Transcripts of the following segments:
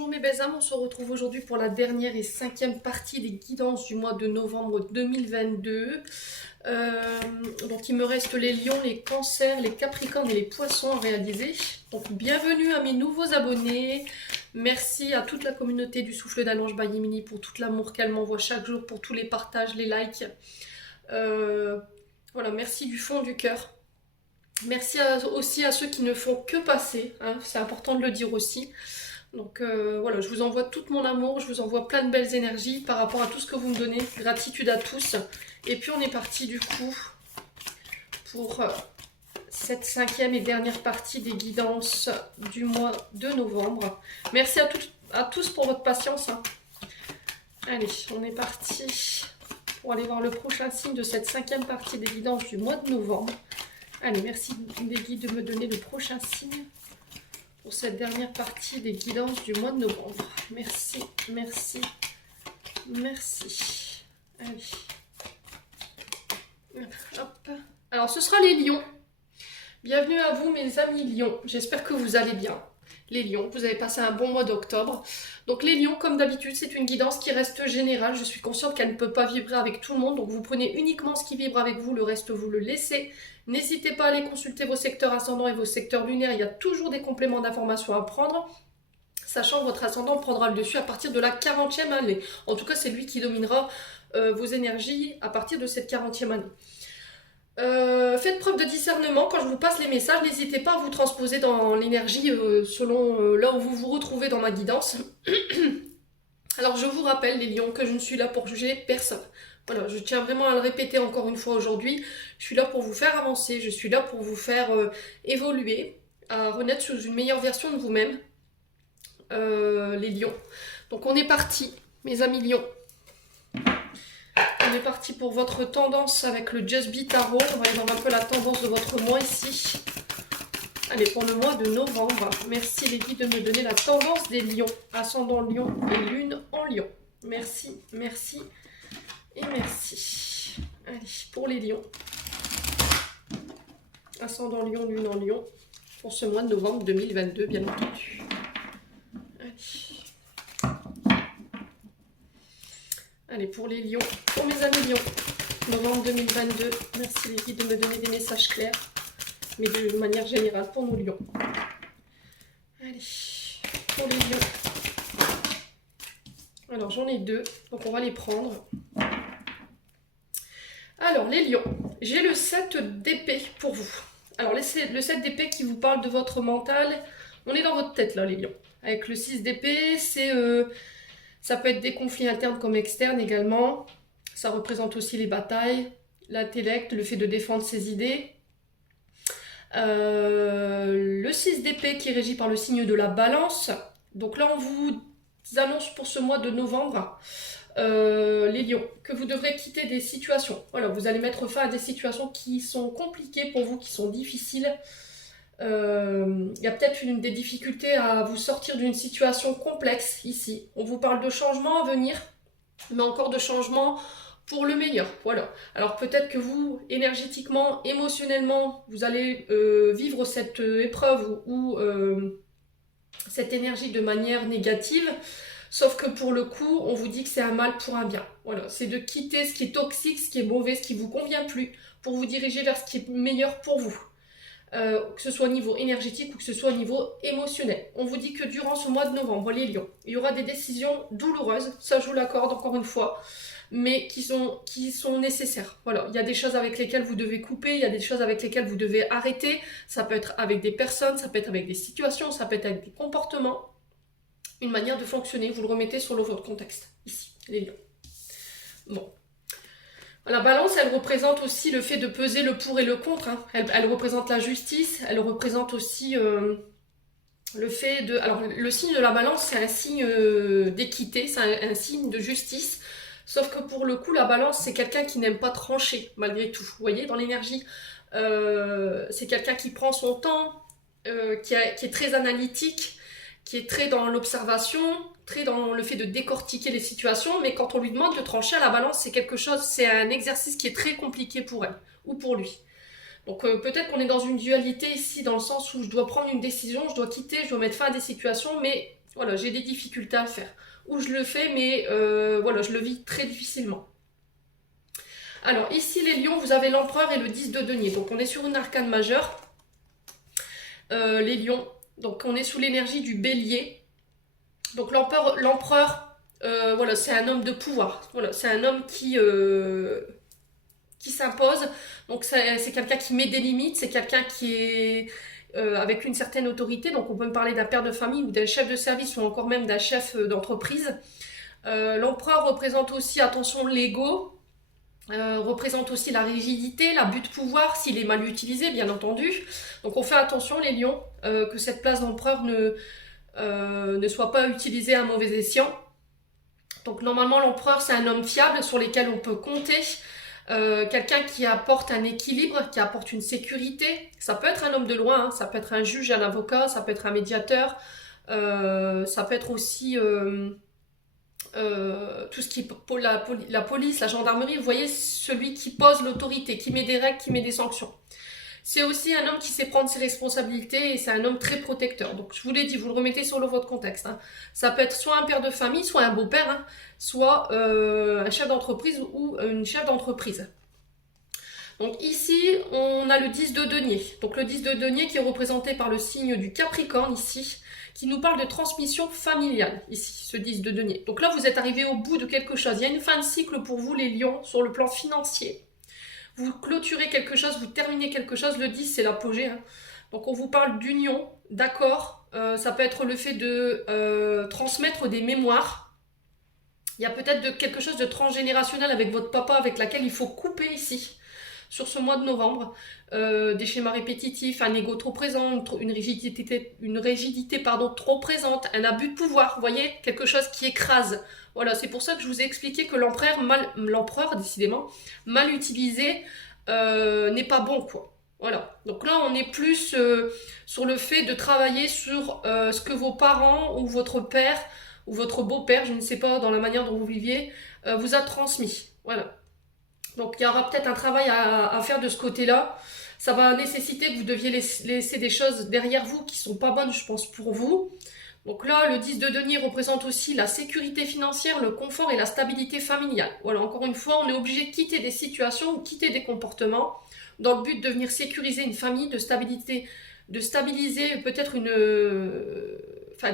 Bonjour mes belles âmes, on se retrouve aujourd'hui pour la dernière et cinquième partie des guidances du mois de novembre 2022. Donc il me reste les lions, les cancers, les capricornes et les poissons à réaliser. Donc bienvenue à mes nouveaux abonnés. Merci à toute la communauté du Souffle d'Ange by Yemini pour tout l'amour qu'elle m'envoie chaque jour, pour tous les partages, les likes. Voilà, merci du fond du cœur. Merci aussi à ceux qui ne font que passer, hein, c'est important de le dire aussi. Donc voilà, je vous envoie tout mon amour, je vous envoie plein de belles énergies par rapport à tout ce que vous me donnez. Gratitude à tous. Et puis on est parti du coup pour cette cinquième et dernière partie des guidances du mois de novembre. Merci à tous pour votre patience, hein. Allez, on est parti pour aller voir le prochain signe de cette cinquième partie des guidances du mois de novembre. Allez, merci les guides de me donner le prochain signe pour cette dernière partie des guidances du mois de novembre. Merci, merci, merci. Allez. Hop. Alors, ce sera les lions. Bienvenue à vous, mes amis lions. J'espère que vous allez bien. Les lions, vous avez passé un bon mois d'octobre. Donc les lions, comme d'habitude, c'est une guidance qui reste générale. Je suis consciente qu'elle ne peut pas vibrer avec tout le monde. Donc vous prenez uniquement ce qui vibre avec vous, le reste vous le laissez. N'hésitez pas à aller consulter vos secteurs ascendants et vos secteurs lunaires. Il y a toujours des compléments d'informations à prendre, sachant que votre ascendant prendra le dessus à partir de la 40e année. En tout cas, c'est lui qui dominera vos énergies à partir de cette 40e année. Faites preuve de discernement quand je vous passe les messages, n'hésitez pas à vous transposer dans l'énergie selon là où vous vous retrouvez dans ma guidance. Alors je vous rappelle les lions que je ne suis là pour juger personne. Voilà, je tiens vraiment à le répéter encore une fois aujourd'hui, je suis là pour vous faire avancer, je suis là pour vous faire évoluer, à renaître sous une meilleure version de vous-même, les lions. Donc on est parti, mes amis lions. On est parti pour votre tendance avec le Just Be Tarot. On va aller voir un peu la tendance de votre mois ici. Allez, pour le mois de novembre. Merci les guides de me donner la tendance des lions. Ascendant lion et lune en lion. Merci, merci et merci. Allez, pour les lions. Ascendant lion, lune en lion. Pour ce mois de novembre 2022, bien entendu. Allez. Allez, pour les lions, pour mes amis lions, novembre 2022, merci les guides de me donner des messages clairs, mais de manière générale pour nos lions. Allez, pour les lions. Alors, j'en ai deux, donc on va les prendre. Alors, les lions, j'ai le 7 d'épée pour vous. Alors, le 7 d'épée qui vous parle de votre mental, on est dans votre tête là, les lions. Avec le 6 d'épée, c'est... ça peut être des conflits internes comme externes également. Ça représente aussi les batailles, l'intellect, le fait de défendre ses idées. Le 6 d'épée qui est régi par le signe de la balance. Donc là, on vous annonce pour ce mois de novembre, les lions, que vous devrez quitter des situations. Voilà, vous allez mettre fin à des situations qui sont compliquées pour vous, qui sont difficiles. Il y a peut-être des difficultés à vous sortir d'une situation complexe ici. On vous parle de changements à venir, mais encore de changements pour le meilleur. Voilà. Alors peut-être que vous, énergétiquement, émotionnellement, vous allez vivre cette épreuve ou cette énergie de manière négative. Sauf que pour le coup, on vous dit que c'est un mal pour un bien. Voilà, c'est de quitter ce qui est toxique, ce qui est mauvais, ce qui ne vous convient plus, pour vous diriger vers ce qui est meilleur pour vous. Que ce soit au niveau énergétique ou que ce soit au niveau émotionnel. On vous dit que durant ce mois de novembre, les lions, il y aura des décisions douloureuses, ça je vous l'accorde encore une fois, mais qui sont nécessaires. Voilà, il y a des choses avec lesquelles vous devez couper, il y a des choses avec lesquelles vous devez arrêter, ça peut être avec des personnes, ça peut être avec des situations, ça peut être avec des comportements, une manière de fonctionner, vous le remettez sur votre contexte, ici, les lions. Bon. La balance, elle représente aussi le fait de peser le pour et le contre, hein. Elle représente la justice, elle représente aussi le fait de... Alors, le signe de la balance, c'est un signe d'équité, c'est un signe de justice, sauf que pour le coup, la balance, c'est quelqu'un qui n'aime pas trancher, malgré tout. Vous voyez, dans l'énergie, c'est quelqu'un qui prend son temps, qui est très analytique, qui est très dans l'observation, très dans le fait de décortiquer les situations, mais quand on lui demande de trancher à la balance, c'est un exercice qui est très compliqué pour elle, ou pour lui. Donc peut-être qu'on est dans une dualité ici, dans le sens où je dois prendre une décision, je dois quitter, je dois mettre fin à des situations, mais Voilà, j'ai des difficultés à le faire. Ou je le fais, mais voilà, je le vis très difficilement. Alors ici les lions, vous avez l'empereur et le 10 de denier. Donc on est sur une arcane majeure. Les lions, donc on est sous l'énergie du bélier. Donc l'empereur, voilà, c'est un homme de pouvoir. Voilà, c'est un homme qui s'impose. Donc c'est quelqu'un qui met des limites, c'est quelqu'un qui est avec une certaine autorité. Donc on peut me parler d'un père de famille ou d'un chef de service ou encore même d'un chef d'entreprise. L'empereur représente aussi, attention, l'ego. Représente aussi la rigidité, l'abus de pouvoir, s'il est mal utilisé, bien entendu. Donc on fait attention, les lions, que cette place d'empereur ne soit pas utilisée à mauvais escient. Donc normalement, l'empereur, c'est un homme fiable sur lequel on peut compter. Quelqu'un qui apporte un équilibre, qui apporte une sécurité. Ça peut être un homme de loin, hein, ça peut être un juge, un avocat, ça peut être un médiateur, ça peut être aussi... tout ce qui est la police, la gendarmerie, vous voyez, celui qui pose l'autorité, qui met des règles, qui met des sanctions. C'est aussi un homme qui sait prendre ses responsabilités et c'est un homme très protecteur. Donc je vous l'ai dit, vous le remettez sur votre contexte. Hein. Ça peut être soit un père de famille, soit un beau-père, hein, soit un chef d'entreprise ou une chef d'entreprise. Donc ici, on a le 10 de denier. Donc le 10 de denier qui est représenté par le signe du Capricorne ici, qui nous parle de transmission familiale, ici, ce 10 de denier. Donc là, vous êtes arrivé au bout de quelque chose. Il y a une fin de cycle pour vous, les lions, sur le plan financier. Vous clôturez quelque chose, vous terminez quelque chose. Le 10, c'est l'apogée. Hein. Donc on vous parle d'union, d'accord. Ça peut être le fait de transmettre des mémoires. Il y a peut-être quelque chose de transgénérationnel avec votre papa, avec laquelle il faut couper ici. Sur ce mois de novembre, des schémas répétitifs, un ego trop présent, une rigidité trop présente, un abus de pouvoir, vous voyez, quelque chose qui écrase. Voilà, c'est pour ça que je vous ai expliqué que l'empereur, décidément, mal utilisé, n'est pas bon, quoi. Voilà, donc là on est plus sur le fait de travailler sur ce que vos parents ou votre père ou votre beau-père, je ne sais pas, dans la manière dont vous viviez, vous a transmis. Voilà. Donc il y aura peut-être un travail à faire de ce côté-là. Ça va nécessiter que vous deviez laisser des choses derrière vous qui ne sont pas bonnes, je pense, pour vous. Donc là, le 10 de denier représente aussi la sécurité financière, le confort et la stabilité familiale. Voilà, encore une fois, on est obligé de quitter des situations ou quitter des comportements dans le but de venir sécuriser une famille, de stabiliser peut-être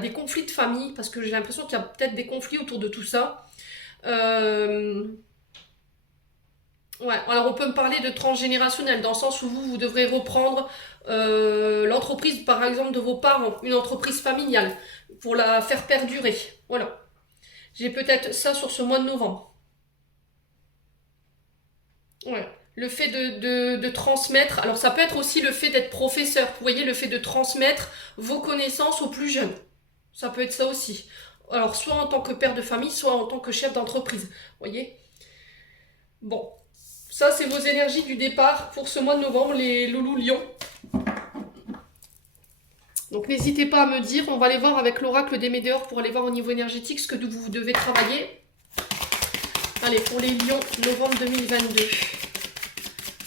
des conflits de famille, parce que j'ai l'impression qu'il y a peut-être des conflits autour de tout ça. Ouais, alors on peut me parler de transgénérationnel, dans le sens où vous devrez reprendre l'entreprise, par exemple, de vos parents, une entreprise familiale, pour la faire perdurer. Voilà. J'ai peut-être ça sur ce mois de novembre. Ouais. Le fait de transmettre, alors ça peut être aussi le fait d'être professeur, vous voyez, le fait de transmettre vos connaissances aux plus jeunes. Ça peut être ça aussi. Alors, soit en tant que père de famille, soit en tant que chef d'entreprise. Vous voyez? Bon. Ça, c'est vos énergies du départ pour ce mois de novembre, les loulous lions. Donc, n'hésitez pas à me dire. On va aller voir avec l'oracle des Médéors pour aller voir au niveau énergétique ce que vous devez travailler. Allez, pour les lions, novembre 2022.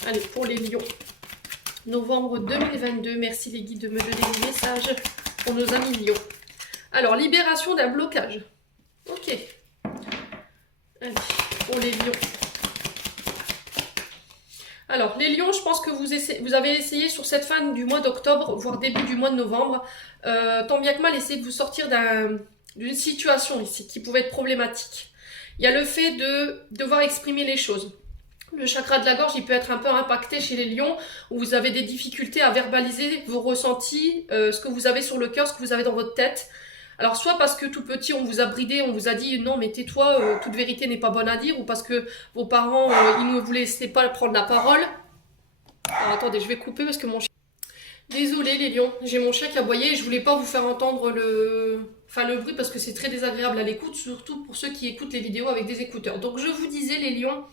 Allez, pour les lions, novembre 2022. Merci les guides de me donner des messages pour nos amis lions. Alors, libération d'un blocage. Ok. Allez, pour les lions. Alors, les lions, je pense que vous avez essayé sur cette fin du mois d'octobre, voire début du mois de novembre, tant bien que mal, essayer de vous sortir d'une situation ici qui pouvait être problématique. Il y a le fait de devoir exprimer les choses. Le chakra de la gorge, il peut être un peu impacté chez les lions, où vous avez des difficultés à verbaliser vos ressentis, ce que vous avez sur le cœur, ce que vous avez dans votre tête. Alors, soit parce que tout petit, on vous a bridé, on vous a dit « Non, mais tais-toi, toute vérité n'est pas bonne à dire », ou parce que vos parents, ils ne vous laissaient pas prendre la parole. Alors, attendez, je vais couper parce que mon chien... Désolée les lions, j'ai mon chien qui aboyait et je voulais pas vous faire entendre le bruit parce que c'est très désagréable à l'écoute, surtout pour ceux qui écoutent les vidéos avec des écouteurs. Donc, je vous disais les lions,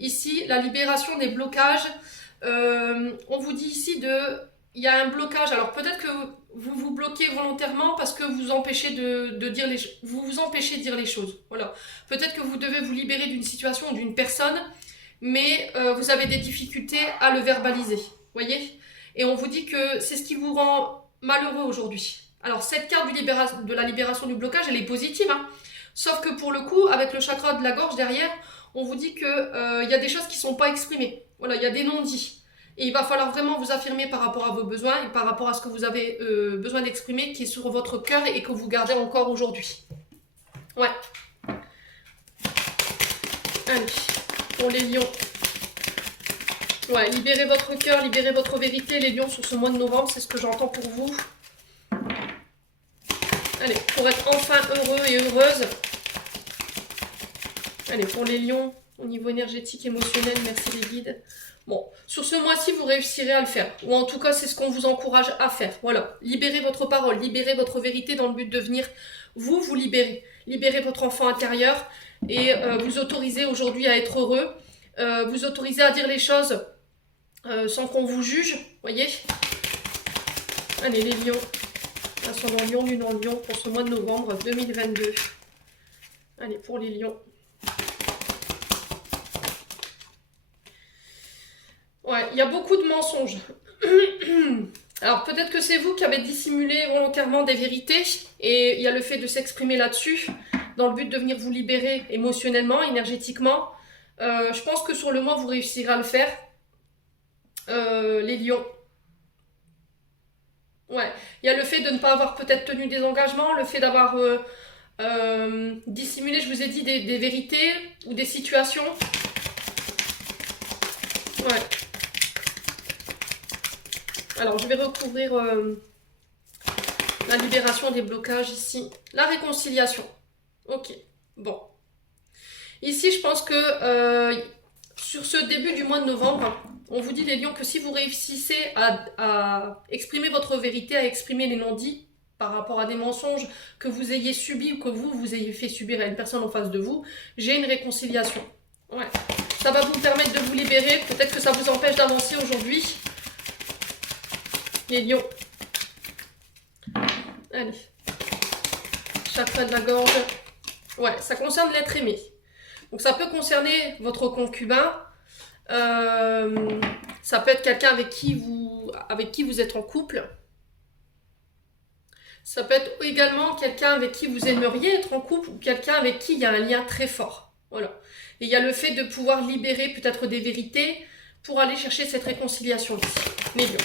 ici, la libération des blocages. On vous dit ici il y a un blocage. Alors, peut-être que vous vous bloquez volontairement parce que vous empêchez vous vous empêchez de dire les choses. Voilà. Peut-être que vous devez vous libérer d'une situation ou d'une personne, mais vous avez des difficultés à le verbaliser. Voyez ? Et on vous dit que c'est ce qui vous rend malheureux aujourd'hui. Alors, cette carte de la libération du blocage, elle est positive, hein. Sauf que pour le coup, avec le chakra de la gorge derrière, on vous dit qu'il y a des choses qui ne sont pas exprimées. Voilà, il y a des non-dits. Et il va falloir vraiment vous affirmer par rapport à vos besoins et par rapport à ce que vous avez besoin d'exprimer, qui est sur votre cœur et que vous gardez encore aujourd'hui. Ouais. Allez, pour les lions. Ouais, libérez votre cœur, libérez votre vérité, les lions, sur ce mois de novembre, c'est ce que j'entends pour vous. Allez, pour être enfin heureux et heureuse. Allez, pour les lions, au niveau énergétique, émotionnel, merci les guides. Bon, sur ce mois-ci, vous réussirez à le faire. Ou en tout cas, c'est ce qu'on vous encourage à faire. Voilà, libérez votre parole, libérez votre vérité dans le but de venir vous libérer. Libérez votre enfant intérieur et vous autorisez aujourd'hui à être heureux. Vous autorisez à dire les choses sans qu'on vous juge, voyez. Allez, les lions. Ascendant lion, lune en lion pour ce mois de novembre 2022. Allez, pour les lions. Ouais, il y a beaucoup de mensonges. Alors peut-être que c'est vous qui avez dissimulé volontairement des vérités et il y a le fait de s'exprimer là-dessus dans le but de venir vous libérer émotionnellement, énergétiquement. Je pense que sur le mois, vous réussirez à le faire. Les lions. Ouais, il y a le fait de ne pas avoir peut-être tenu des engagements, le fait d'avoir dissimulé, je vous ai dit, des vérités ou des situations. Ouais. Alors, je vais recouvrir la libération des blocages ici. La réconciliation. Ok, bon. Ici, je pense que sur ce début du mois de novembre, on vous dit les lions que si vous réussissez à exprimer votre vérité, à exprimer les non-dits par rapport à des mensonges que vous ayez subis ou que vous ayez fait subir à une personne en face de vous, j'ai une réconciliation. Ouais. Ça va vous permettre de vous libérer. Peut-être que ça vous empêche d'avancer aujourd'hui. Les lions. Allez. Chakra de la gorge. Ouais, ça concerne l'être aimé. Donc ça peut concerner votre concubin. Ça peut être quelqu'un avec qui vous êtes en couple. Ça peut être également quelqu'un avec qui vous aimeriez être en couple ou quelqu'un avec qui il y a un lien très fort. Voilà. Et il y a le fait de pouvoir libérer peut-être des vérités pour aller chercher cette réconciliation ici. Les lions.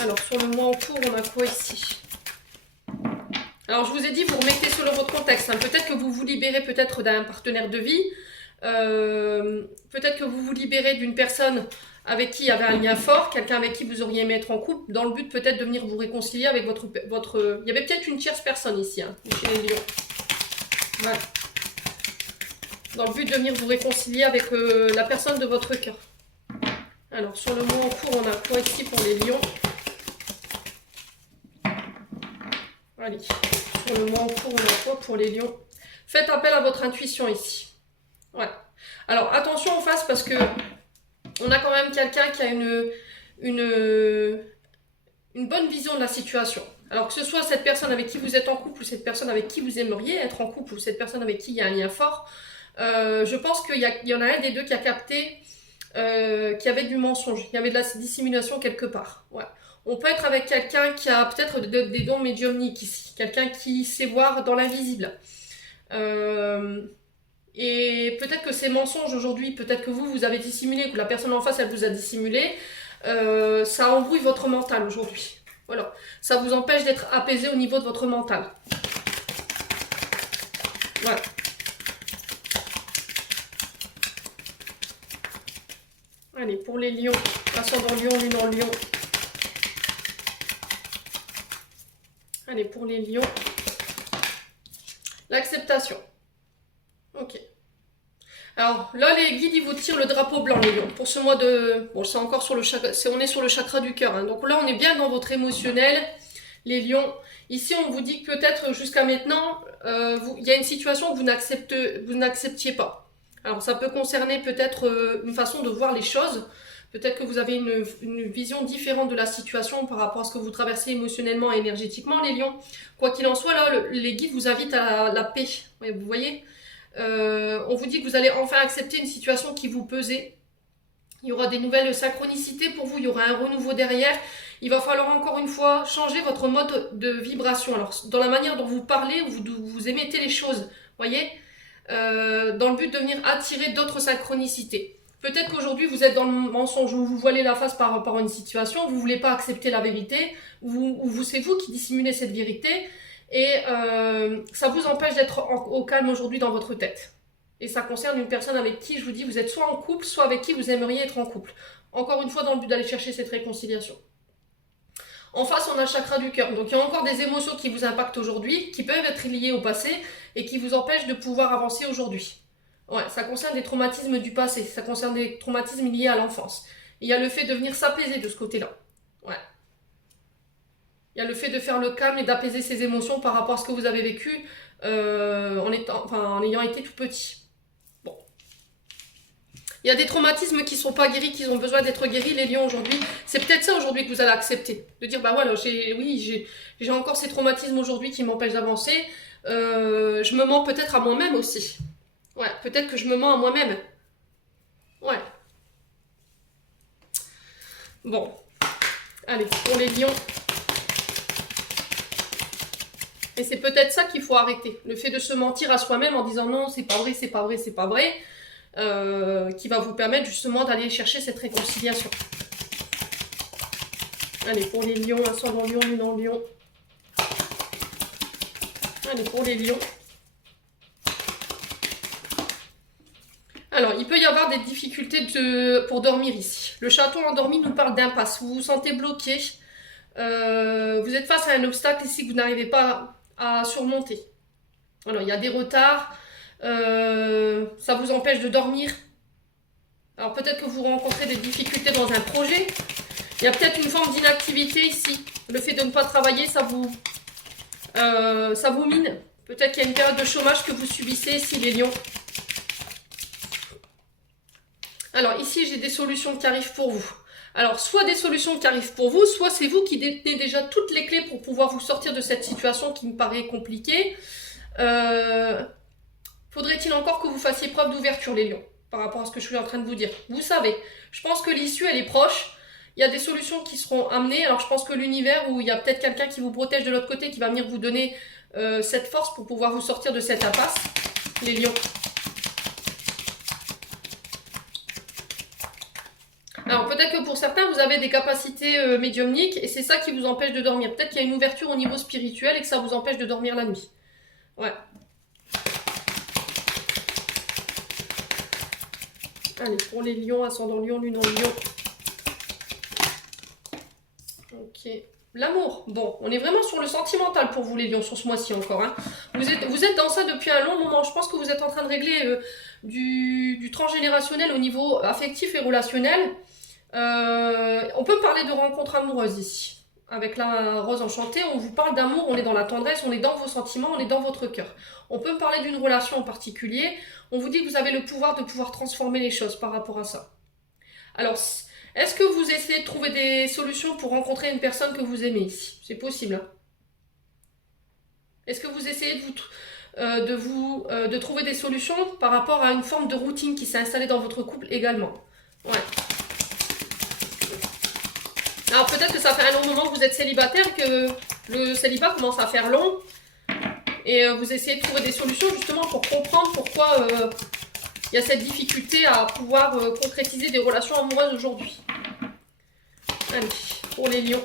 Alors, sur le mois en cours, on a quoi ici? Alors, je vous ai dit, vous remettez selon votre contexte. Hein. Peut-être que vous vous libérez peut-être d'un partenaire de vie. Peut-être que vous vous libérez d'une personne avec qui il y avait un lien fort, quelqu'un avec qui vous auriez aimé être en couple, dans le but peut-être de venir vous réconcilier avec votre... Il y avait peut-être une tierce personne ici, hein, chez les lions. Voilà. Dans le but de venir vous réconcilier avec la personne de votre cœur. Alors, sur le mois en cours, on a quoi ici pour les lions? Allez, sur le mois en cours, on a quoi pour les lions? Faites appel à votre intuition ici. Ouais. Alors, attention en face parce que on a quand même quelqu'un qui a une bonne vision de la situation. Alors, que ce soit cette personne avec qui vous êtes en couple ou cette personne avec qui vous aimeriez être en couple ou cette personne avec qui il y a un lien fort, je pense qu'il y en a un des deux qui a capté qu'il y avait du mensonge, il y avait de la dissimulation quelque part. Ouais. On peut être avec quelqu'un qui a peut-être des dons médiumniques ici, quelqu'un qui sait voir dans l'invisible. Et peut-être que ces mensonges aujourd'hui, peut-être que vous avez dissimulé, que la personne en face, elle vous a dissimulé, ça embrouille votre mental aujourd'hui. Voilà. Ça vous empêche d'être apaisé au niveau de votre mental. Voilà. Allez, pour les lions, ascendant lion, lune en lion. Allez, pour les lions, l'acceptation. Ok. Alors là, les guides, ils vous tirent le drapeau blanc, les lions. Pour ce mois de... Bon, c'est encore sur le chakra... On est sur le chakra du cœur. Hein. Donc là, on est bien dans votre émotionnel, les lions. Ici, on vous dit que peut-être jusqu'à maintenant, il y a une situation que vous n'acceptiez pas. Alors, ça peut concerner peut-être une façon de voir les choses. Peut-être que vous avez une vision différente de la situation par rapport à ce que vous traversez émotionnellement et énergétiquement, les lions. Quoi qu'il en soit, là, les guides vous invitent à la paix. Ouais, vous voyez, on vous dit que vous allez enfin accepter une situation qui vous pesait. Il y aura des nouvelles synchronicités pour vous, il y aura un renouveau derrière. Il va falloir encore une fois changer votre mode de vibration. Alors, dans la manière dont vous parlez, vous émettez les choses, voyez, dans le but de venir attirer d'autres synchronicités. Peut-être qu'aujourd'hui, vous êtes dans le mensonge, vous vous voilez la face par rapport à une situation, vous ne voulez pas accepter la vérité, ou c'est vous qui dissimulez cette vérité, et ça vous empêche d'être au calme aujourd'hui dans votre tête. Et ça concerne une personne avec qui, je vous dis, vous êtes soit en couple, soit avec qui vous aimeriez être en couple. Encore une fois, dans le but d'aller chercher cette réconciliation. En face, on a le chakra du cœur. Donc, il y a encore des émotions qui vous impactent aujourd'hui, qui peuvent être liées au passé et qui vous empêchent de pouvoir avancer aujourd'hui. Ouais, ça concerne des traumatismes du passé, ça concerne des traumatismes liés à l'enfance. Il y a le fait de venir s'apaiser de ce côté-là. Ouais. Il y a le fait de faire le calme et d'apaiser ses émotions par rapport à ce que vous avez vécu en ayant été tout petit. Bon. Il y a des traumatismes qui ne sont pas guéris, qui ont besoin d'être guéris, les lions aujourd'hui. C'est peut-être ça aujourd'hui que vous allez accepter. De dire, bah voilà, j'ai encore ces traumatismes aujourd'hui qui m'empêchent d'avancer. Je me mens peut-être à moi-même aussi. Ouais, peut-être que je me mens à moi-même. Ouais. Bon. Allez, pour les lions. Et c'est peut-être ça qu'il faut arrêter. Le fait de se mentir à soi-même en disant non, c'est pas vrai, c'est pas vrai, c'est pas vrai. Qui va vous permettre justement d'aller chercher cette réconciliation. Allez, pour les lions, ascendant lion, lune en lion. Allez, pour les lions. Alors, il peut y avoir des difficultés pour dormir ici. Le chaton endormi nous parle d'impasse. Vous vous sentez bloqué. Vous êtes face à un obstacle ici que vous n'arrivez pas à surmonter. Alors, il y a des retards. Ça vous empêche de dormir. Alors, peut-être que vous rencontrez des difficultés dans un projet. Il y a peut-être une forme d'inactivité ici. Le fait de ne pas travailler, ça vous mine. Peut-être qu'il y a une période de chômage que vous subissez ici, les lions. Alors ici, j'ai des solutions qui arrivent pour vous. Alors, soit des solutions qui arrivent pour vous, soit c'est vous qui détenez déjà toutes les clés pour pouvoir vous sortir de cette situation qui me paraît compliquée. Faudrait-il encore que vous fassiez preuve d'ouverture, les lions, par rapport à ce que je suis en train de vous dire. Vous savez, je pense que l'issue, elle est proche. Il y a des solutions qui seront amenées. Alors, je pense que l'univers, où il y a peut-être quelqu'un qui vous protège de l'autre côté, qui va venir vous donner cette force pour pouvoir vous sortir de cette impasse, les lions. Alors peut-être que pour certains, vous avez des capacités médiumniques et c'est ça qui vous empêche de dormir. Peut-être qu'il y a une ouverture au niveau spirituel et que ça vous empêche de dormir la nuit. Ouais. Allez, pour les lions, ascendant lion, lune en lion. Ok. L'amour. Bon, on est vraiment sur le sentimental pour vous les lions sur ce mois-ci encore. Hein. Vous êtes dans ça depuis un long moment. Je pense que vous êtes en train de régler du transgénérationnel au niveau affectif et relationnel. On peut parler de rencontres amoureuses ici. Avec la rose enchantée, on vous parle d'amour, on est dans la tendresse, on est dans vos sentiments, on est dans votre cœur. On peut me parler d'une relation en particulier. On vous dit que vous avez le pouvoir de pouvoir transformer les choses par rapport à ça. Alors, est-ce que vous essayez de trouver des solutions pour rencontrer une personne que vous aimez ici? C'est possible. Hein? Est-ce que vous essayez de trouver des solutions par rapport à une forme de routine qui s'est installée dans votre couple également? Ouais. Alors peut-être que ça fait un long moment que vous êtes célibataire, que le célibat commence à faire long. Et vous essayez de trouver des solutions justement pour comprendre pourquoi il y a cette difficulté à pouvoir concrétiser des relations amoureuses aujourd'hui. Allez, pour les lions.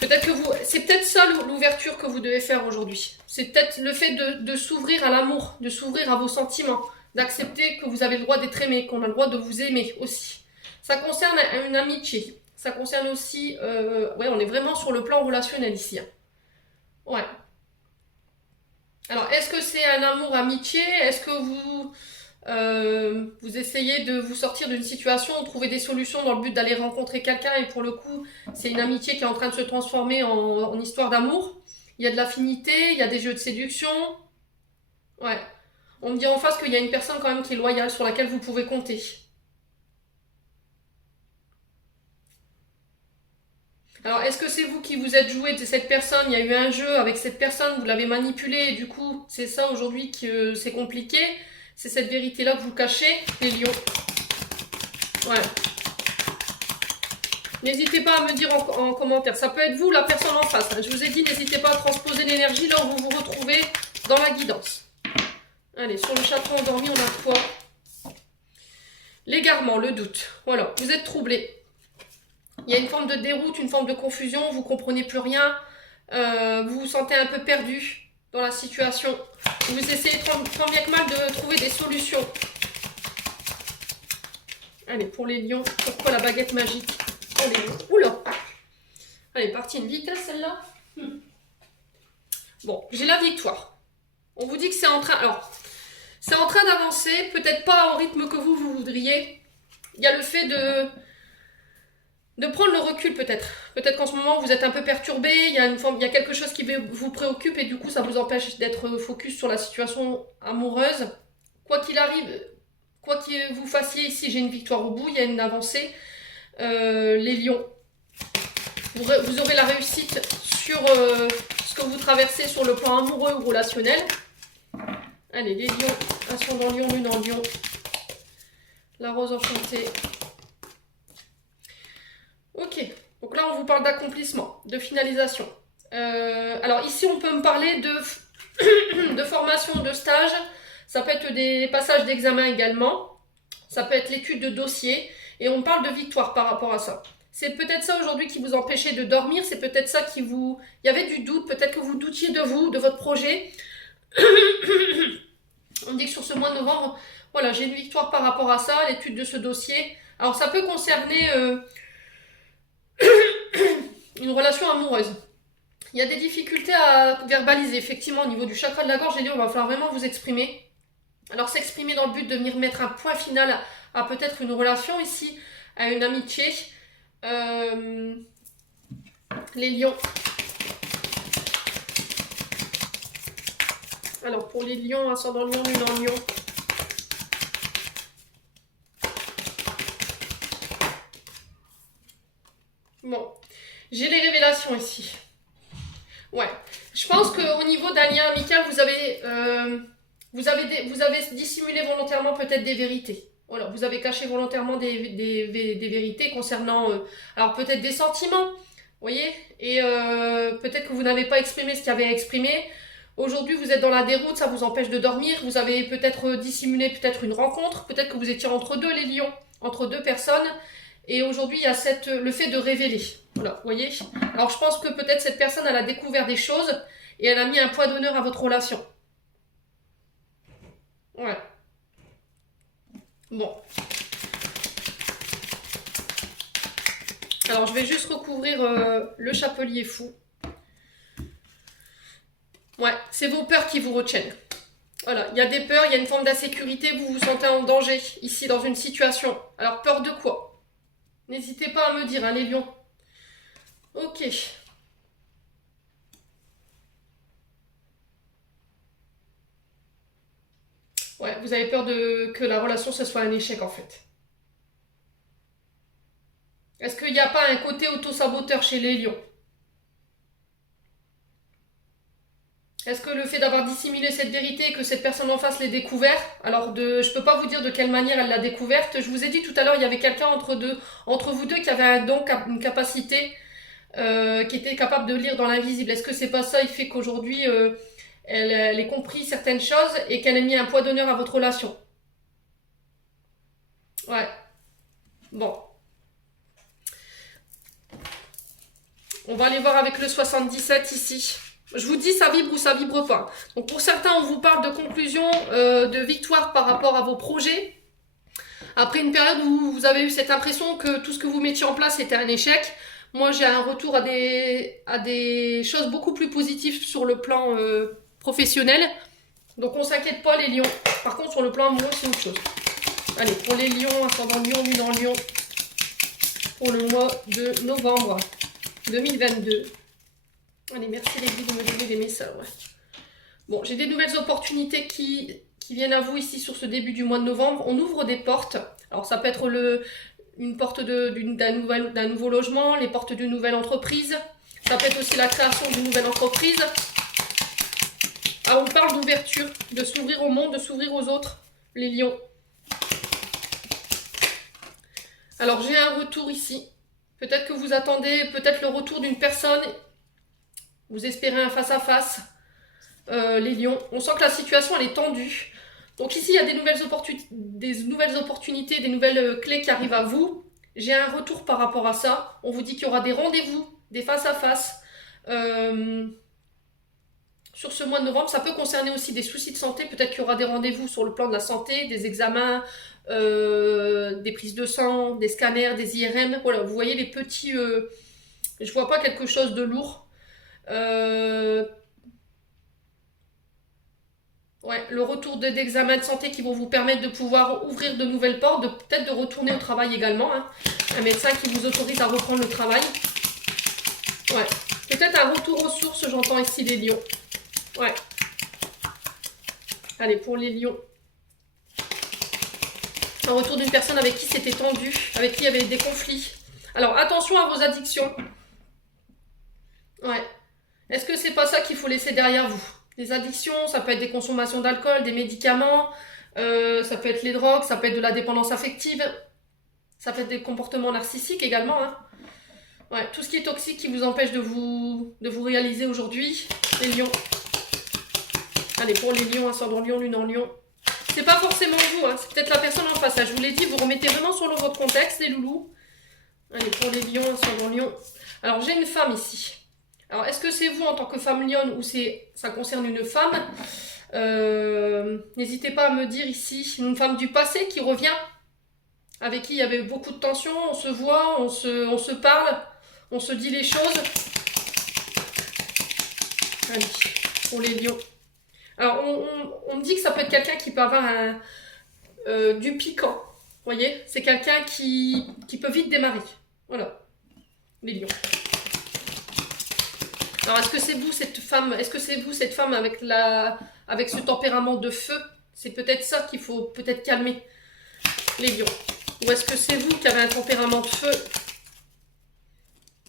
Peut-être que c'est peut-être ça l'ouverture que vous devez faire aujourd'hui. C'est peut-être le fait de s'ouvrir à l'amour, de s'ouvrir à vos sentiments, d'accepter que vous avez le droit d'être aimé, qu'on a le droit de vous aimer aussi. Ça concerne une amitié. Ça concerne aussi... ouais, on est vraiment sur le plan relationnel ici. Hein. Ouais. Alors, est-ce que c'est un amour-amitié? Est-ce que vous essayez de vous sortir d'une situation, trouver des solutions dans le but d'aller rencontrer quelqu'un et pour le coup, c'est une amitié qui est en train de se transformer en histoire d'amour. Il y a de l'affinité, il y a des jeux de séduction. Ouais. On me dit en face qu'il y a une personne quand même qui est loyale, sur laquelle vous pouvez compter. Alors, est-ce que c'est vous qui vous êtes joué de cette personne? Il y a eu un jeu avec cette personne, vous l'avez manipulée et du coup, c'est ça aujourd'hui que c'est compliqué. C'est cette vérité-là que vous cachez, les lions. Ouais. N'hésitez pas à me dire en commentaire. Ça peut être vous, la personne en face. Je vous ai dit, n'hésitez pas à transposer l'énergie là où vous vous retrouvez dans la guidance. Allez, sur le chaton endormi, on a quoi? L'égarement, le doute. Voilà, vous êtes troublé. Il y a une forme de déroute, une forme de confusion. Vous ne comprenez plus rien. Vous vous sentez un peu perdu dans la situation. Vous essayez tant bien que mal de trouver des solutions. Allez, pour les lions, pourquoi la baguette magique? Pour les lions. Oula! Allez, partie une vitesse celle-là. Bon, j'ai la victoire. On vous dit que c'est en train... Alors, c'est en train d'avancer, peut-être pas au rythme que vous voudriez. Il y a le fait de prendre le recul peut-être. Peut-être qu'en ce moment, vous êtes un peu perturbé, il y a quelque chose qui vous préoccupe et du coup, ça vous empêche d'être focus sur la situation amoureuse. Quoi qu'il arrive... Quoi que vous fassiez ici, j'ai une victoire au bout, il y a une avancée. Les lions, vous aurez la réussite sur ce que vous traversez sur le plan amoureux ou relationnel. Allez, les lions, ascendant lion, lune en lion. La rose enchantée. Ok, donc là on vous parle d'accomplissement, de finalisation. Alors ici on peut me parler de formation, de stage. Ça peut être des passages d'examen également. Ça peut être l'étude de dossier. Et on parle de victoire par rapport à ça. C'est peut-être ça aujourd'hui qui vous empêchait de dormir. C'est peut-être ça qui vous... Il y avait du doute. Peut-être que vous doutiez de vous, de votre projet. On dit que sur ce mois de novembre, voilà, j'ai une victoire par rapport à ça, l'étude de ce dossier. Alors ça peut concerner une relation amoureuse. Il y a des difficultés à verbaliser. Effectivement, au niveau du chakra de la gorge, j'ai dit, on va falloir vraiment vous exprimer. Alors s'exprimer dans le but de venir mettre un point final à peut-être une relation ici, à une amitié. Les lions. Alors pour les lions, ascendant lion, lune en lion. Bon, j'ai les révélations ici. Ouais, je pense qu'au niveau d'un lien amical, vous avez dissimulé volontairement peut-être des vérités. Voilà, vous avez caché volontairement des vérités concernant, alors peut-être des sentiments, vous voyez, et peut-être que vous n'avez pas exprimé ce qu'il y avait à exprimer. Aujourd'hui, vous êtes dans la déroute, ça vous empêche de dormir. Vous avez peut-être dissimulé peut-être une rencontre, peut-être que vous étiez entre deux les lions, entre deux personnes. Et aujourd'hui, il y a le fait de révéler. Voilà, vous voyez. Alors, je pense que peut-être cette personne, elle a découvert des choses et elle a mis un point d'honneur à votre relation. Ouais. Bon. Alors, je vais juste recouvrir le chapelier fou. Ouais, c'est vos peurs qui vous retiennent. Voilà, il y a des peurs, il y a une forme d'insécurité, vous vous sentez en danger ici dans une situation. Alors, peur de quoi? N'hésitez pas à me dire, hein, les lions. Ok. Ouais, vous avez peur que la relation, ce soit un échec, en fait. Est-ce qu'il n'y a pas un côté auto-saboteur chez les lions? Est-ce que le fait d'avoir dissimulé cette vérité et que cette personne en face l'ait découvert, alors je ne peux pas vous dire de quelle manière elle l'a découverte. Je vous ai dit tout à l'heure, il y avait quelqu'un entre vous deux qui avait un don, une capacité, qui était capable de lire dans l'invisible. Est-ce que c'est pas ça, il fait qu'aujourd'hui, elle ait compris certaines choses et qu'elle ait mis un poids d'honneur à votre relation? Ouais. Bon. On va aller voir avec le 77 ici. Je vous dis, ça vibre ou ça vibre pas. Donc pour certains, on vous parle de conclusion, de victoire par rapport à vos projets. Après une période où vous avez eu cette impression que tout ce que vous mettiez en place était un échec. Moi, j'ai un retour à des choses beaucoup plus positives sur le plan professionnel. Donc on s'inquiète pas les lions. Par contre, sur le plan amoureux, c'est autre chose. Allez, pour les lions, ascendant lion, lune en lion, pour le mois de novembre 2022. Allez, merci les guides de me donner des messages. Ouais. Bon, j'ai des nouvelles opportunités qui viennent à vous ici sur ce début du mois de novembre. On ouvre des portes. Alors, ça peut être une porte d'un nouveau logement, les portes d'une nouvelle entreprise. Ça peut être aussi la création d'une nouvelle entreprise. Alors, on parle d'ouverture, de s'ouvrir au monde, de s'ouvrir aux autres, les lions. Alors, j'ai un retour ici. Peut-être que vous attendez peut-être le retour d'une personne. Vous espérez un face-à-face, les lions. On sent que la situation, elle est tendue. Donc ici, il y a des nouvelles opportunités, des nouvelles clés qui arrivent à vous. J'ai un retour par rapport à ça. On vous dit qu'il y aura des rendez-vous, des face-à-face. Sur ce mois de novembre, ça peut concerner aussi des soucis de santé. Peut-être qu'il y aura des rendez-vous sur le plan de la santé, des examens, des prises de sang, des scanners, des IRM. Voilà, vous voyez les petits... je vois pas quelque chose de lourd. Ouais, le retour d'examens de santé qui vont vous permettre de pouvoir ouvrir de nouvelles portes, peut-être de retourner au travail également. Hein. Un médecin qui vous autorise à reprendre le travail. Ouais, peut-être un retour aux sources, j'entends ici les lions. Ouais. Allez, pour les lions. Un retour d'une personne avec qui c'était tendu, avec qui il y avait des conflits. Alors, attention à vos addictions. Ouais. Est-ce que c'est pas ça qu'il faut laisser derrière vous? Les addictions, ça peut être des consommations d'alcool, des médicaments, ça peut être les drogues, ça peut être de la dépendance affective, ça peut être des comportements narcissiques également. Hein. Ouais, tout ce qui est toxique qui vous empêche de vous réaliser aujourd'hui, les lions. Allez, pour les lions, ascendant lion, lune en lion. C'est pas forcément vous, hein, c'est peut-être la personne en face. Je vous l'ai dit, vous remettez vraiment sur votre contexte, les loulous. Allez, pour les lions, ascendant lion. Alors, j'ai une femme ici. Alors, est-ce que c'est vous en tant que femme lionne ou ça concerne une femme? N'hésitez pas à me dire ici, une femme du passé qui revient, avec qui il y avait beaucoup de tension, on se voit, on se parle, on se dit les choses. Allez, pour les lions. Alors, on me dit que ça peut être quelqu'un qui peut avoir du piquant. Vous voyez? C'est quelqu'un qui peut vite démarrer. Voilà, les lions. Alors, est-ce que c'est vous cette femme? Est-ce que c'est vous cette femme avec ce tempérament de feu? C'est peut-être ça qu'il faut peut-être calmer, les lions. Ou est-ce que c'est vous qui avez un tempérament de feu?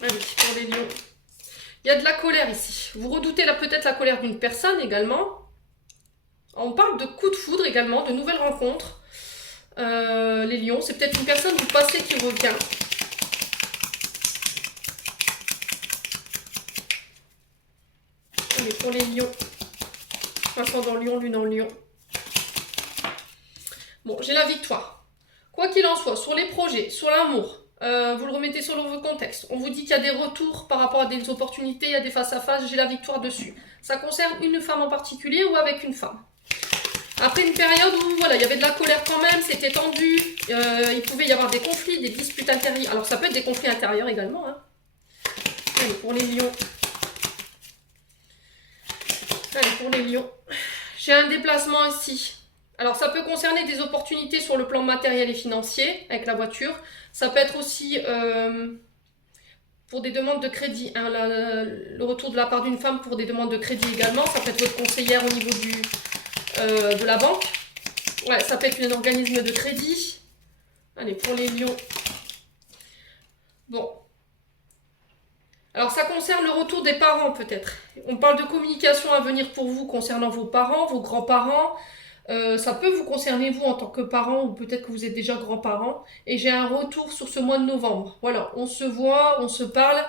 Allez, pour les lions. Il y a de la colère ici. Vous redoutez peut-être la colère d'une personne également. On parle de coups de foudre également, de nouvelles rencontres. Les lions, c'est peut-être une personne du passé qui revient. Allez, pour les lions. Ascendant lion, lune en lion. Bon, j'ai la victoire. Quoi qu'il en soit, sur les projets, sur l'amour, vous le remettez sur votre contexte. On vous dit qu'il y a des retours par rapport à des opportunités, il y a des face-à-face, j'ai la victoire dessus. Ça concerne une femme en particulier ou avec une femme. Après une période où voilà, il y avait de la colère quand même, c'était tendu, il pouvait y avoir des conflits, des disputes intérieures. Alors ça peut être des conflits intérieurs également. Hein. Allez, pour les lions. Allez, pour les lions. J'ai un déplacement ici. Alors ça peut concerner des opportunités sur le plan matériel et financier, avec la voiture. Ça peut être aussi pour des demandes de crédit. Hein, le retour de la part d'une femme pour des demandes de crédit également. Ça peut être votre conseillère au niveau de la banque. Ouais, ça peut être un organisme de crédit. Allez, pour les lions. Bon. Alors, ça concerne le retour des parents, peut-être. On parle de communication à venir pour vous concernant vos parents, vos grands-parents. Ça peut vous concerner, vous, en tant que parent, ou peut-être que vous êtes déjà grands-parents. Et j'ai un retour sur ce mois de novembre. Voilà, on se voit, on se parle.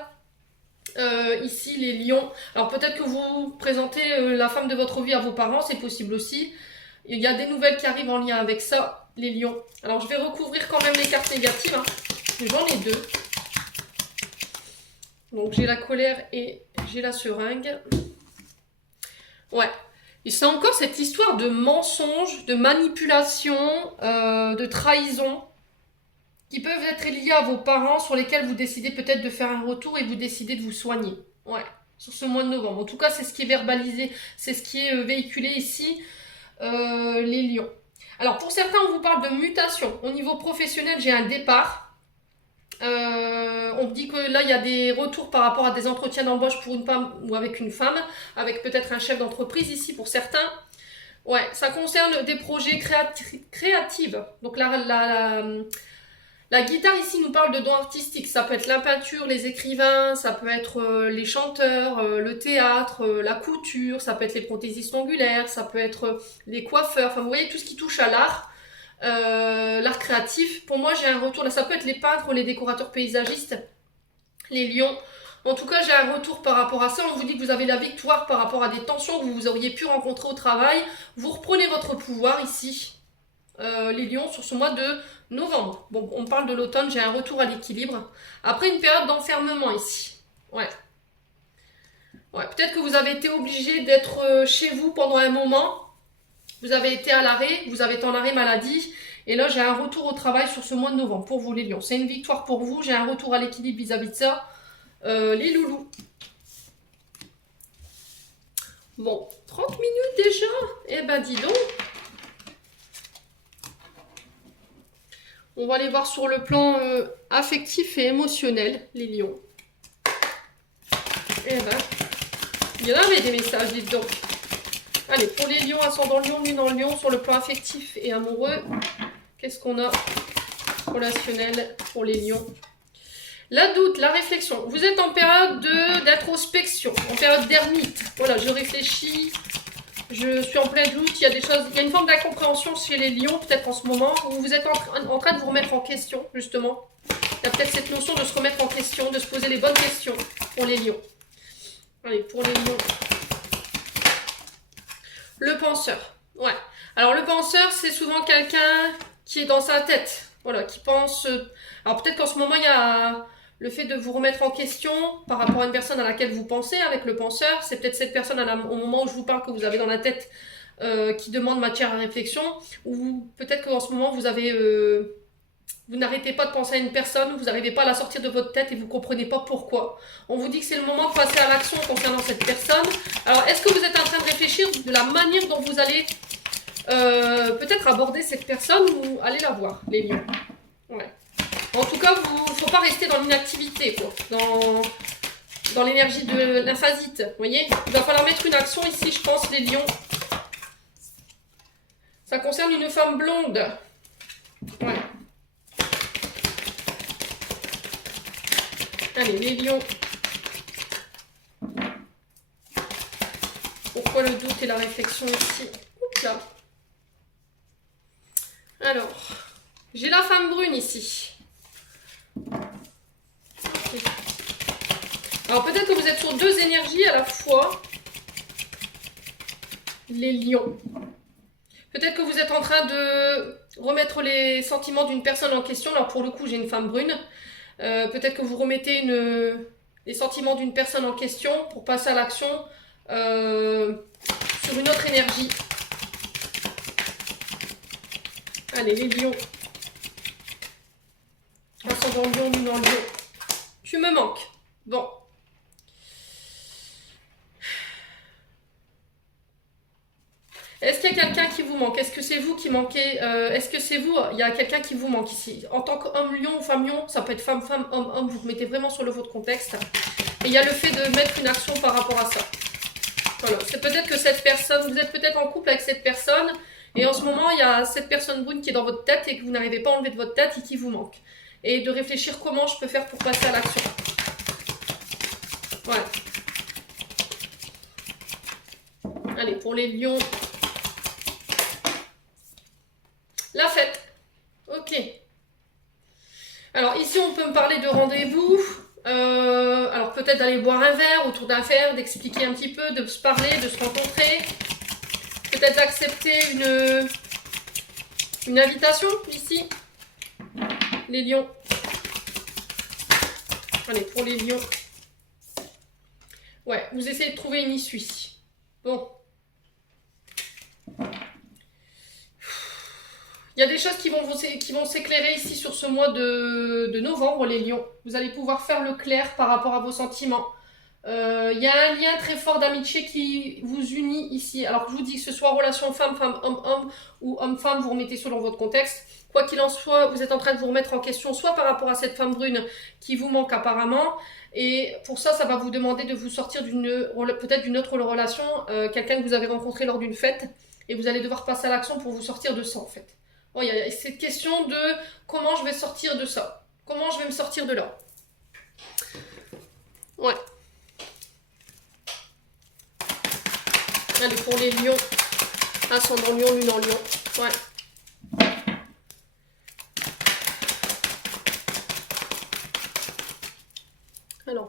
Ici, les lions. Alors, peut-être que vous présentez la femme de votre vie à vos parents, c'est possible aussi. Il y a des nouvelles qui arrivent en lien avec ça, les lions. Alors, je vais recouvrir quand même les cartes négatives. Hein. J'en ai deux. Donc, j'ai la colère et j'ai la seringue. Ouais. Et c'est encore cette histoire de mensonge, de manipulation, de trahison, qui peuvent être liés à vos parents, sur lesquels vous décidez peut-être de faire un retour et vous décidez de vous soigner. Ouais, sur ce mois de novembre. En tout cas, c'est ce qui est verbalisé, c'est ce qui est véhiculé ici, les lions. Alors, pour certains, on vous parle de mutation. Au niveau professionnel, j'ai un départ. On me dit que là, il y a des retours par rapport à des entretiens d'embauche pour une femme ou avec une femme, avec peut-être un chef d'entreprise ici pour certains. Ouais, ça concerne des projets créatifs. Donc la guitare ici nous parle de dons artistiques. Ça peut être la peinture, les écrivains, ça peut être les chanteurs, le théâtre, la couture, ça peut être les prothésistes ongulaires, ça peut être les coiffeurs. Enfin, vous voyez tout ce qui touche à l'art. L'art créatif, pour moi j'ai un retour là, ça peut être les peintres, les décorateurs paysagistes, les lions. En tout cas, j'ai un retour par rapport à ça. On vous dit que vous avez la victoire par rapport à des tensions que vous auriez pu rencontrer au travail. Vous reprenez votre pouvoir ici, les lions, sur ce mois de novembre. Bon, on parle de l'automne, j'ai un retour à l'équilibre. Après une période d'enfermement ici. Ouais. Ouais, peut-être que vous avez été obligé d'être chez vous pendant un moment. Vous avez été à l'arrêt, vous avez été en arrêt maladie. Et là, j'ai un retour au travail sur ce mois de novembre pour vous, les lions. C'est une victoire pour vous. J'ai un retour à l'équilibre vis-à-vis de ça. Les loulous. Bon, 30 minutes déjà. Eh ben, dis donc. On va aller voir sur le plan affectif et émotionnel, les lions. Eh ben, il y en avait des messages, dites donc. Allez, pour les lions, ascendant lion, lune en lion, sur le plan affectif et amoureux, qu'est-ce qu'on a relationnel pour les lions? La doute, la réflexion. Vous êtes en période d'introspection, en période d'ermite. Voilà, je réfléchis, je suis en plein doute. Il y a des choses, il y a une forme d'incompréhension chez les lions, peut-être en ce moment, où vous êtes en train de vous remettre en question, justement. Il y a peut-être cette notion de se remettre en question, de se poser les bonnes questions pour les lions. Allez, pour les lions. Le penseur. Ouais. Alors, le penseur, c'est souvent quelqu'un qui est dans sa tête. Voilà, qui pense... Alors, peut-être qu'en ce moment, il y a le fait de vous remettre en question par rapport à une personne à laquelle vous pensez avec le penseur. C'est peut-être cette personne au moment où je vous parle que vous avez dans la tête qui demande matière à réflexion. Ou peut-être qu'en ce moment, vous avez... vous n'arrêtez pas de penser à une personne, vous n'arrivez pas à la sortir de votre tête et vous ne comprenez pas pourquoi. On vous dit que c'est le moment de passer à l'action concernant cette personne. Alors, est-ce que vous êtes en train de réfléchir de la manière dont vous allez peut-être aborder cette personne ou aller la voir, les lions? Ouais. En tout cas, il ne faut pas rester dans l'inactivité, quoi. Dans l'énergie de lymphasite, vous voyez? Il va falloir mettre une action ici, je pense, les lions. Ça concerne une femme blonde. Ouais. Allez, les lions. Pourquoi le doute et la réflexion ici? Oups là. Alors, j'ai la femme brune ici. Alors, peut-être que vous êtes sur deux énergies à la fois. Les lions. Peut-être que vous êtes en train de remettre les sentiments d'une personne en question. Alors, pour le coup, j'ai une femme brune. Peut-être que vous remettez les sentiments d'une personne en question pour passer à l'action sur une autre énergie. Allez, les lions. Ascendant lion, lune en lion. Tu me manques. Bon. Est-ce qu'il y a quelqu'un qui vous manque? Est-ce que c'est vous qui manquez? Est-ce que c'est vous? Il y a quelqu'un qui vous manque ici. En tant qu'homme lion ou femme lion, ça peut être femme, femme, homme, homme. Vous remettez vraiment sur votre contexte. Et il y a le fait de mettre une action par rapport à ça. Voilà. C'est peut-être que cette personne, vous êtes peut-être en couple avec cette personne. Et en ce moment, il y a cette personne brune qui est dans votre tête et que vous n'arrivez pas à enlever de votre tête et qui vous manque. Et de réfléchir comment je peux faire pour passer à l'action. Ouais. Allez, pour les lions. La fête. Ok. Alors ici, on peut me parler de rendez-vous. Alors peut-être d'aller boire un verre autour d'un verre, d'expliquer un petit peu, de se parler, de se rencontrer. Peut-être d'accepter une invitation ici. Les lions. Allez, pour les lions. Ouais, vous essayez de trouver une issue ici. Bon. Il y a des choses qui vont s'éclairer ici sur ce mois de novembre, les lions. Vous allez pouvoir faire le clair par rapport à vos sentiments. Il y a un lien très fort d'amitié qui vous unit ici. Alors que je vous dis que ce soit relation femme-femme, homme-homme ou homme-femme, vous remettez selon votre contexte. Quoi qu'il en soit, vous êtes en train de vous remettre en question, soit par rapport à cette femme brune qui vous manque apparemment. Et pour ça, ça va vous demander de vous sortir peut-être d'une autre relation, quelqu'un que vous avez rencontré lors d'une fête. Et vous allez devoir passer à l'action pour vous sortir de ça en fait. Bon, il y a cette question de comment je vais sortir de ça. Comment je vais me sortir de là. Ouais. Allez, pour les lions. Ascendant lion, lune en lion. Ouais.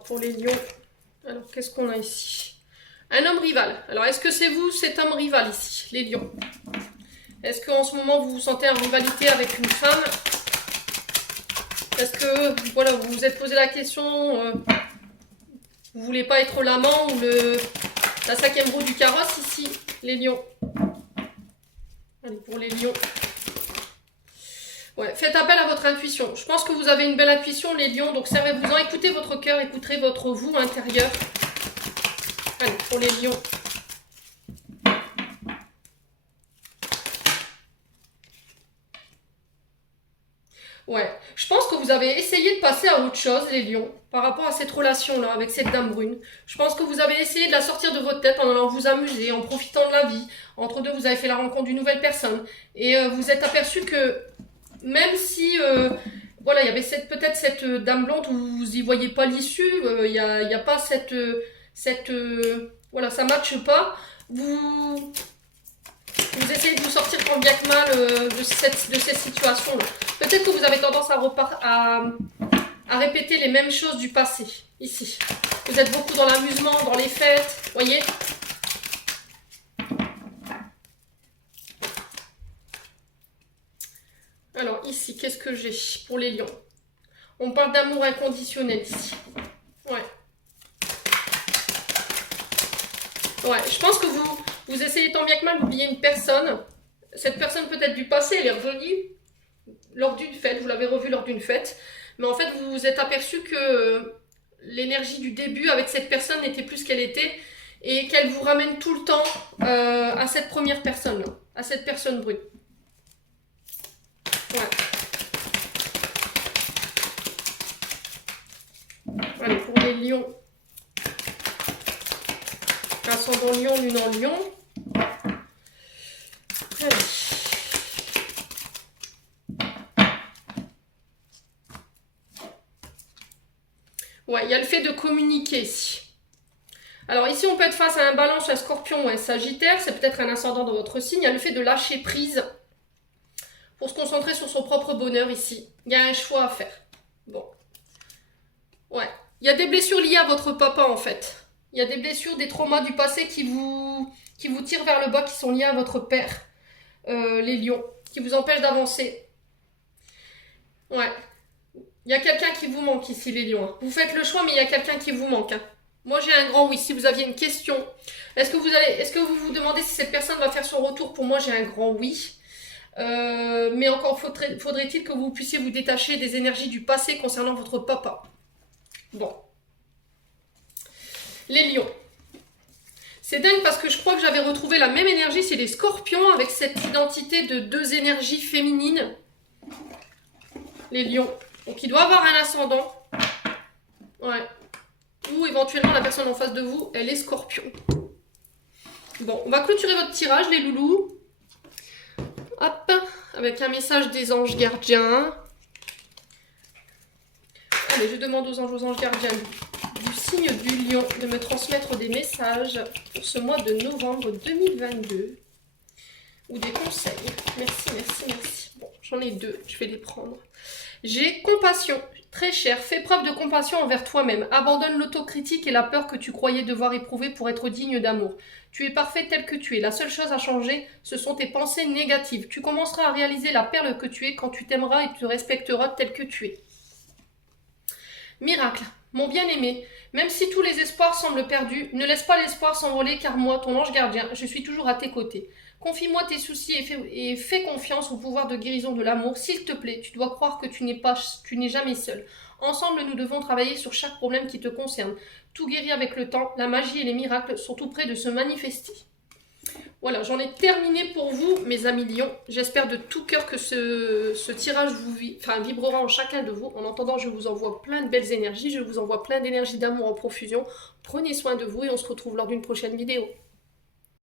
pour les lions, alors qu'est-ce qu'on a ici? Un homme rival. Alors, est-ce que c'est vous, cet homme rival ici, les lions? Est-ce qu'en ce moment, vous vous sentez en rivalité avec une femme? Est-ce que, voilà, vous vous êtes posé la question, vous voulez pas être l'amant ou la cinquième roue du carrosse ici, les lions? Allez, pour les lions. Ouais, faites appel à votre intuition. Je pense que vous avez une belle intuition, les lions, donc servez-vous-en, écoutez votre cœur, écoutez votre vous intérieur. Allez, pour les lions. Ouais, je pense que vous avez essayé de passer à autre chose, les lions, par rapport à cette relation-là avec cette dame brune. Je pense que vous avez essayé de la sortir de votre tête en allant vous amuser, en profitant de la vie. Entre deux, vous avez fait la rencontre d'une nouvelle personne. Et vous êtes aperçu que, même si, voilà, il y avait peut-être cette dame blonde où vous y voyez pas l'issue, il y a pas voilà, ça matche pas. Vous essayez de vous sortir tant bien que mal de cette situation-là. Peut-être que vous avez tendance à répéter les mêmes choses du passé, ici. Vous êtes beaucoup dans l'amusement, dans les fêtes, voyez? Alors, ici, qu'est-ce que j'ai pour les lions? On parle d'amour inconditionnel, ici. Ouais. Ouais, je pense que vous essayez tant bien que mal d'oublier une personne. Cette personne peut-être du passé, elle est revenue lors d'une fête, vous l'avez revue lors d'une fête. Mais en fait, vous vous êtes aperçu que l'énergie du début avec cette personne n'était plus ce qu'elle était et qu'elle vous ramène tout le temps à cette première personne-là, à cette personne brune. Ouais. Allez, pour les lions. Ascendant lion, lune en lion. Allez. Ouais, il y a le fait de communiquer ici. Alors ici, on peut être face à un balance, un scorpion ou un sagittaire. C'est peut-être un ascendant dans votre signe. Il y a le fait de lâcher prise pour se concentrer sur son propre bonheur ici. Il y a un choix à faire. Bon. Ouais. Il y a des blessures liées à votre papa en fait. Il y a des blessures, des traumas du passé qui vous tirent vers le bas, qui sont liés à votre père, les lions, qui vous empêchent d'avancer. Ouais. Il y a quelqu'un qui vous manque ici, les lions. Vous faites le choix, mais il y a quelqu'un qui vous manque. Hein. Moi, j'ai un grand oui. Si vous aviez une question, est-ce que vous vous demandez si cette personne va faire son retour? Pour moi, j'ai un grand oui. Mais encore faudrait-il que vous puissiez vous détacher des énergies du passé concernant votre papa. Bon. Les lions. C'est dingue parce que je crois que j'avais retrouvé la même énergie chez les scorpions avec cette identité de deux énergies féminines. Les lions. Donc il doit avoir un ascendant. Ouais. Ou éventuellement la personne en face de vous, elle est scorpion. Bon, on va clôturer votre tirage, les loulous. Hop. Avec un message des anges gardiens. Allez, je demande aux anges gardiens du signe du lion de me transmettre des messages pour ce mois de novembre 2022 ou des conseils. Merci, merci, merci. Bon, j'en ai deux, je vais les prendre. J'ai compassion, très cher, fais preuve de compassion envers toi-même. Abandonne l'autocritique et la peur que tu croyais devoir éprouver pour être digne d'amour. Tu es parfait tel que tu es. La seule chose à changer, ce sont tes pensées négatives. Tu commenceras à réaliser la perle que tu es quand tu t'aimeras et te respecteras tel que tu es. Miracle. Mon bien-aimé, même si tous les espoirs semblent perdus, ne laisse pas l'espoir s'envoler car moi, ton ange gardien, je suis toujours à tes côtés. Confie-moi tes soucis et fais confiance au pouvoir de guérison de l'amour. S'il te plaît, tu dois croire que tu n'es jamais seul. Ensemble, nous devons travailler sur chaque problème qui te concerne. Tout guérit avec le temps, la magie et les miracles sont tout près de se manifester. Voilà, j'en ai terminé pour vous, mes amis lions. J'espère de tout cœur que ce tirage vibrera en chacun de vous. En attendant, je vous envoie plein de belles énergies. Je vous envoie plein d'énergie d'amour en profusion. Prenez soin de vous et on se retrouve lors d'une prochaine vidéo.